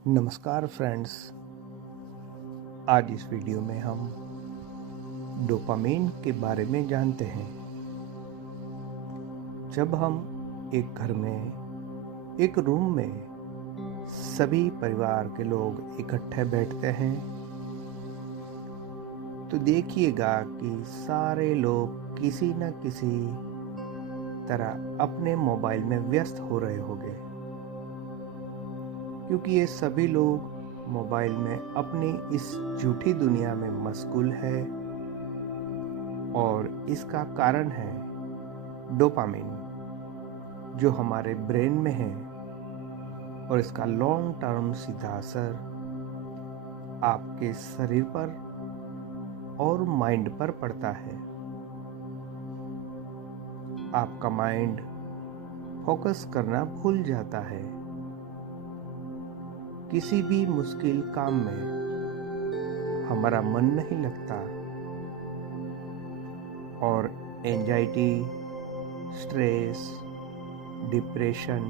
नमस्कार फ्रेंड्स। आज इस वीडियो में हम डोपामिन के बारे में जानते हैं। जब हम एक घर में एक रूम में सभी परिवार के लोग इकट्ठे बैठते हैं तो देखिएगा कि सारे लोग किसी न किसी तरह अपने मोबाइल में व्यस्त हो रहे होंगे, क्योंकि ये सभी लोग मोबाइल में अपनी इस झूठी दुनिया में मशगूल है और इसका कारण है डोपामिन, जो हमारे ब्रेन में है और इसका लॉन्ग टर्म सीधा असर आपके शरीर पर और माइंड पर पड़ता है। आपका माइंड फोकस करना भूल जाता है, किसी भी मुश्किल काम में हमारा मन नहीं लगता और एंजाइटी, स्ट्रेस, डिप्रेशन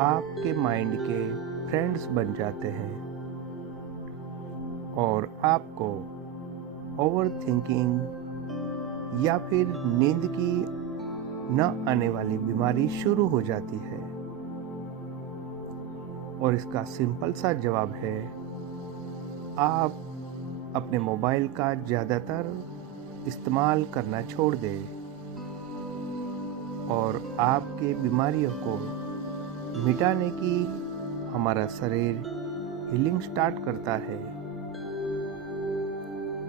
आपके माइंड के फ्रेंड्स बन जाते हैं और आपको ओवर थिंकिंग या फिर नींद की न आने वाली बीमारी शुरू हो जाती है। और इसका सिंपल सा जवाब है, आप अपने मोबाइल का ज़्यादातर इस्तेमाल करना छोड़ दें और आपके बीमारियों को मिटाने की हमारा शरीर हीलिंग स्टार्ट करता है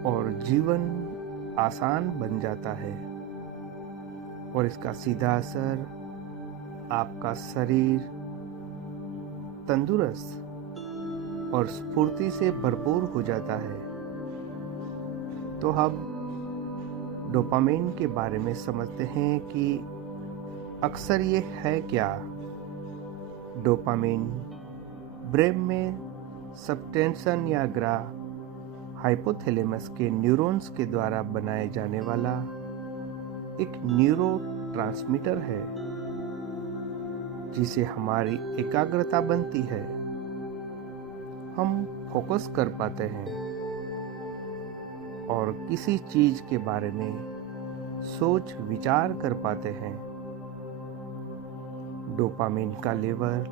और जीवन आसान बन जाता है। और इसका सीधा असर आपका शरीर तंदुरुस्त और स्फूर्ति से भरपूर हो जाता है। तो हम डोपामिन के बारे में समझते हैं कि अक्सर ये है क्या। डोपामिन ब्रेन में सबटेंशन या हाइपोथैलेमस के न्यूरॉन्स के द्वारा बनाए जाने वाला एक न्यूरोट्रांसमीटर है, जिसे हमारी एकाग्रता बनती है, हम फोकस कर पाते हैं और किसी चीज के बारे में सोच विचार कर पाते हैं। डोपामिन का लेवल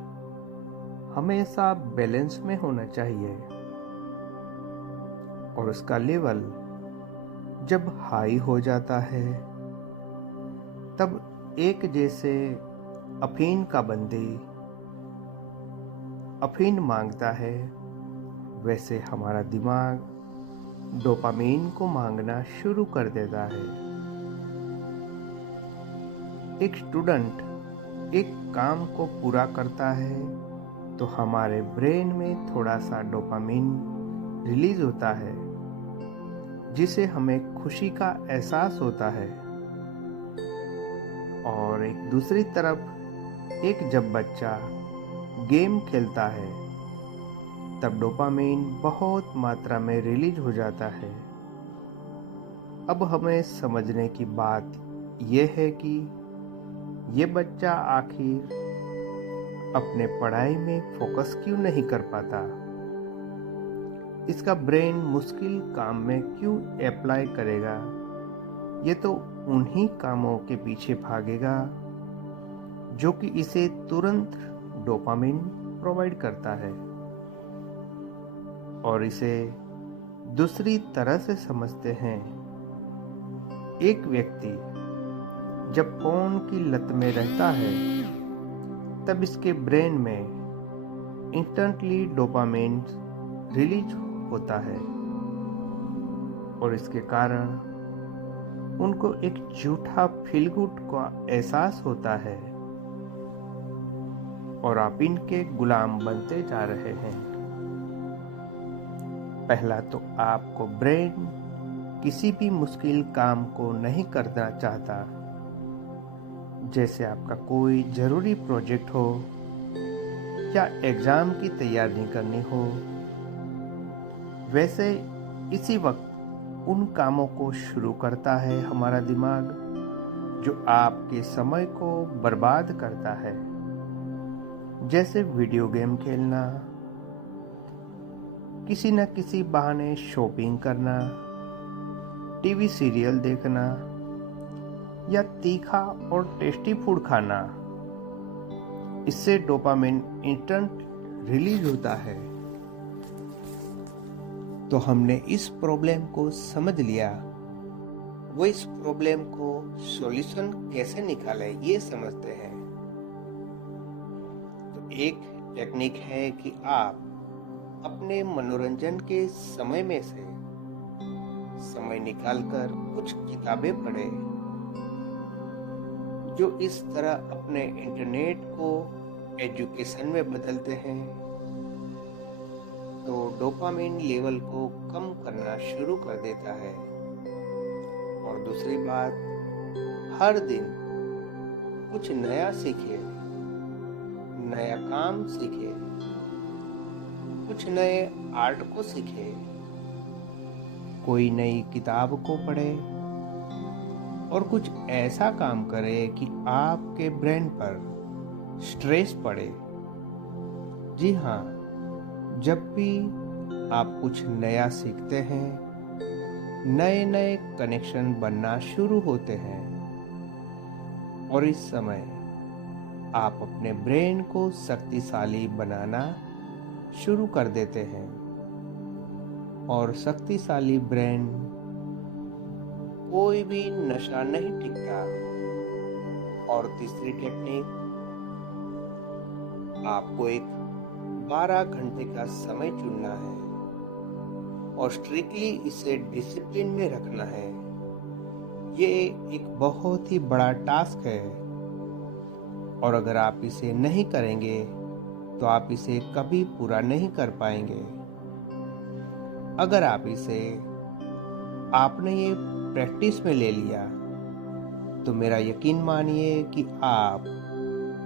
हमेशा बैलेंस में होना चाहिए और उसका लेवल जब हाई हो जाता है तब एक जैसे अफीम का बंदी अफीम मांगता है, वैसे हमारा दिमाग डोपामिन को मांगना शुरू कर देता है। एक स्टूडेंट एक काम को पूरा करता है तो हमारे ब्रेन में थोड़ा सा डोपामिन रिलीज होता है, जिसे हमें खुशी का एहसास होता है। और एक दूसरी तरफ जब बच्चा गेम खेलता है तब डोपामिन बहुत मात्रा में रिलीज हो जाता है। अब हमें समझने की बात यह है कि ये बच्चा आखिर अपने पढ़ाई में फोकस क्यों नहीं कर पाता, इसका ब्रेन मुश्किल काम में क्यों अप्लाई करेगा। ये तो उन्हीं कामों के पीछे भागेगा जो कि इसे तुरंत डोपामिन प्रोवाइड करता है। और इसे दूसरी तरह से समझते हैं, एक व्यक्ति जब फोन की लत में रहता है तब इसके ब्रेन में इंस्टेंटली डोपामिन रिलीज होता है और इसके कारण उनको एक झूठा फील गुड का एहसास होता है और आप इनके गुलाम बनते जा रहे हैं। पहला तो आपको ब्रेन किसी भी मुश्किल काम को नहीं करना चाहता, जैसे आपका कोई जरूरी प्रोजेक्ट हो या एग्जाम की तैयारी करनी हो। वैसे इसी वक्त उन कामों को शुरू करता है हमारा दिमाग, जो आपके समय को बर्बाद करता है, जैसे वीडियो गेम खेलना, किसी न किसी बहाने शॉपिंग करना, टीवी सीरियल देखना या तीखा और टेस्टी फूड खाना, इससे डोपामिन इंस्टेंट रिलीज होता है। तो हमने इस प्रॉब्लम को समझ लिया, वो इस प्रॉब्लम को सॉल्यूशन कैसे निकाले ये समझते हैं। तो एक टेक्निक है कि आप अपने मनोरंजन के समय में से समय निकालकर कुछ किताबें पढ़ें, जो इस तरह अपने इंटरनेट को एजुकेशन में बदलते हैं। तो डोपामिन लेवल को कम करना शुरू कर देता है। और दूसरी बात, हर दिन कुछ नया सीखे, नया काम सीखे, कुछ नए आर्ट को सीखे, कोई नई किताब को पढ़े और कुछ ऐसा काम करे कि आपके ब्रेन पर स्ट्रेस पड़े। जी हाँ, जब भी आप कुछ नया सीखते हैं, नए नए कनेक्शन बनना शुरू होते हैं और इस समय आप अपने ब्रेन को शक्तिशाली बनाना शुरू कर देते हैं। और शक्तिशाली ब्रेन कोई भी नशा नहीं टिकता। और तीसरी टेक्निक, आपको एक 12 घंटे का समय चुनना है और स्ट्रिक्टली इसे डिसिप्लिन में रखना है। ये एक बहुत ही बड़ा टास्क है और अगर आप इसे नहीं करेंगे तो आप इसे कभी पूरा नहीं कर पाएंगे। अगर आपने ये प्रैक्टिस में ले लिया तो मेरा यकीन मानिए कि आप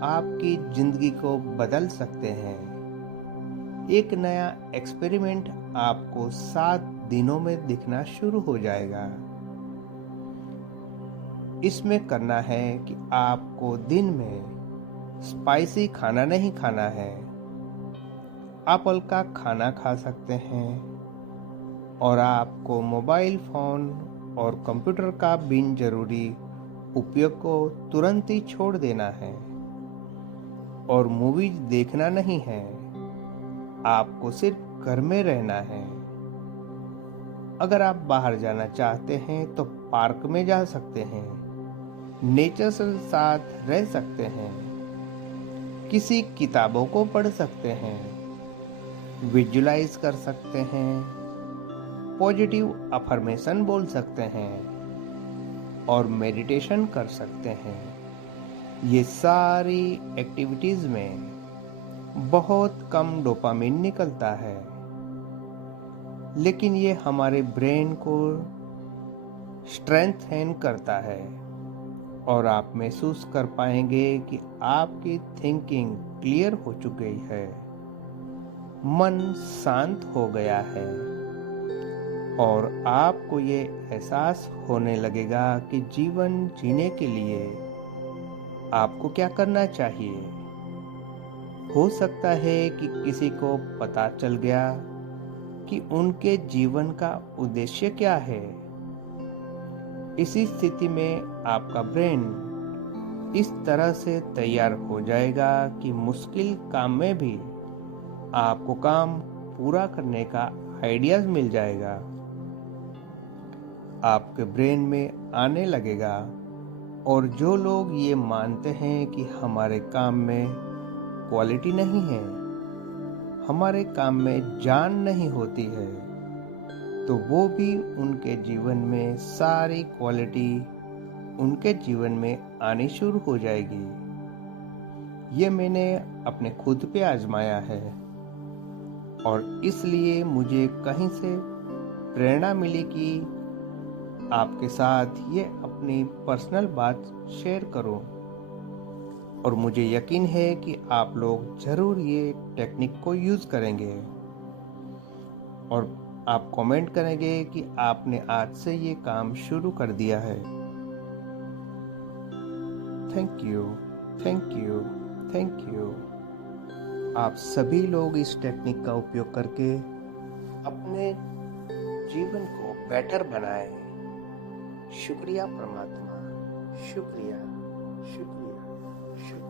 आपकी जिंदगी को बदल सकते हैं। एक नया एक्सपेरिमेंट आपको 7 दिनों में दिखना शुरू हो जाएगा। इसमें करना है कि आपको दिन में स्पाइसी खाना नहीं खाना है। आप हल्का खाना खा सकते हैं और आपको मोबाइल फोन और कंप्यूटर का बिन जरूरी उपयोग को तुरंत ही छोड़ देना है। और मूवीज देखना नहीं है, आपको सिर्फ घर में रहना है। अगर आप बाहर जाना चाहते हैं तो पार्क में जा सकते हैं, नेचर के साथ रह सकते हैं, किसी किताबों को पढ़ सकते हैं, विजुलाइज कर सकते हैं, पॉजिटिव अफर्मेशन बोल सकते हैं और मेडिटेशन कर सकते हैं। ये सारी एक्टिविटीज में बहुत कम डोपामिन निकलता है, लेकिन ये हमारे ब्रेन को स्ट्रेंथन करता है और आप महसूस कर पाएंगे कि आपकी थिंकिंग क्लियर हो चुकी है, मन शांत हो गया है और आपको ये एहसास होने लगेगा कि जीवन जीने के लिए आपको क्या करना चाहिए। हो सकता है कि किसी को पता चल गया कि उनके जीवन का उद्देश्य क्या है। इसी स्थिति में आपका ब्रेन इस तरह से तैयार हो जाएगा कि मुश्किल काम में भी आपको काम पूरा करने का आइडियाज मिल जाएगा। आपके ब्रेन में आने लगेगा। और जो लोग ये मानते हैं कि हमारे काम में क्वालिटी नहीं है, हमारे काम में जान नहीं होती है, तो वो भी उनके जीवन में सारी क्वालिटी उनके जीवन में आनी शुरू हो जाएगी। ये मैंने अपने खुद पे आजमाया है और इसलिए मुझे कहीं से प्रेरणा मिली कि आपके साथ ये अपनी पर्सनल बात शेयर करूं। और मुझे यकीन है कि आप लोग जरूर ये टेक्निक को यूज करेंगे और आप कमेंट करेंगे कि आपने आज से ये काम शुरू कर दिया है। Thank you, thank you, thank you. आप सभी लोग इस टेक्निक का उपयोग करके अपने जीवन को बेटर बनाए। शुक्रिया परमात्मा, शुक्रिया, शुक्रिया, शुक्रिया।